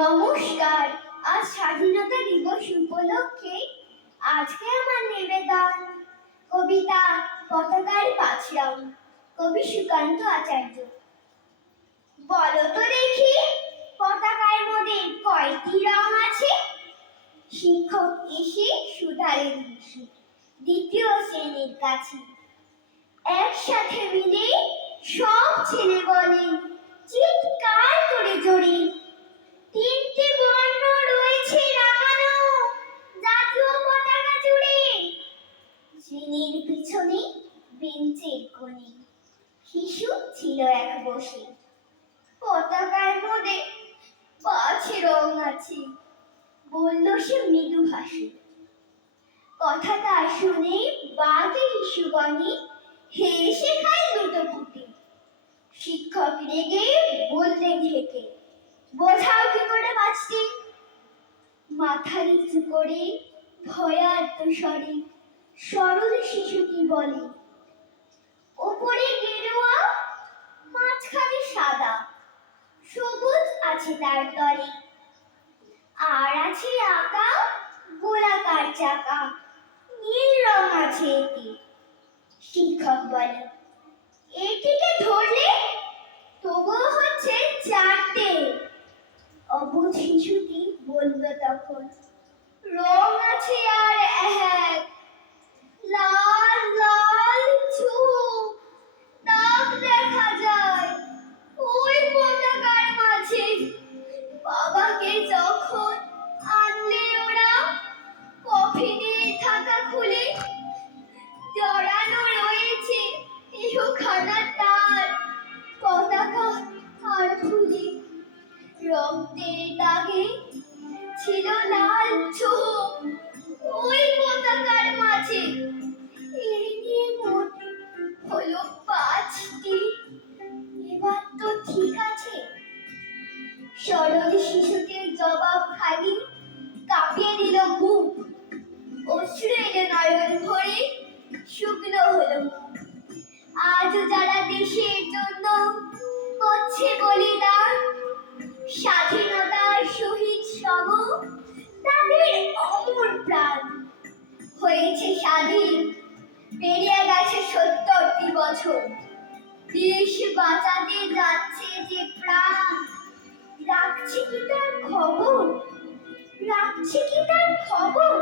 নমস্কার। আজ স্বাধীনতা দিবস উপলক্ষে আজকে আমার নিবেদন কবিতা পতাকার পাঁচ রং, কবি সুকান্ত আচার্য। বলো তো দেখি, পতাকার মধ্যে কয়টি রং আছে? শিক্ষক এসে শুধালেন হেসে দ্বিতীয় শ্রেণীর কাছে। একসাথে মিলে সব ছেলে বলে চিৎকার করে জোরে, তিনটি বর্ণ রয়েছে রাঙানো জাতীয় পতাকা জুড়ে। শ্রেণীর পিছনে বেঞ্চের কোণে শিশু ছিল এক বসে। পতাকার মধ্যে পাঁচ রং আছে, বলল সে মৃদু হাসে। কথাটা শুনে বাকি শিশুগণে হেসে খায় লুটোপুটি। শিক্ষক রেগে বললেন হেঁকে, বোঝাও কি করে পাঁচটি? মাথা নিচু করে ভয়ার্ত স্বরে সরল শিশুটি বলে, ওপরে গেরুয়া, মাঝখানে সাদা, সবুজ আছে তার তলে, আর আছে আঁকা গোলাকার চাকা, নীল রং আছে এতে। শিক্ষক বলে, এটিকে ধরলে তবুও হচ্ছে চারটে। অবুঝ শিশুটি বলল তখন, রং আছে আর এক, লাল লাল চোখ, দাগ দেখা যায় ওই পতাকার মাঝে। বাবাকে যখন আনলে ওরা কফিনে থাকা খুলে, জড়ানো রয়েছে এখানা তার পতাকা আর ফুলে। রক্তের দাগে ছিল লাল চোখ ওই পতাকার মাঝে। এই নিয়ে মোট হলো পাঁচটি, এবার তো ঠিক আছে। সরল শিশুটির জবাব খালি কাঁপিয়ে দিল বুক, অশ্রু এলো নয়ন ভরে, শুকনো হলো মুখ। আজও যারা দেশের জন্য করছে বলিদান, স্বাধীনতার শহীদ সম তাদের অমর প্রাণ। হয়েছে স্বাধীন, পেরিয়ে গেছে ৭০টি বছর, দেশ বাঁচাতে যাচ্ছে যে প্রাণ। রাখছে কি তার খবর? রাখছে কি তার খবর?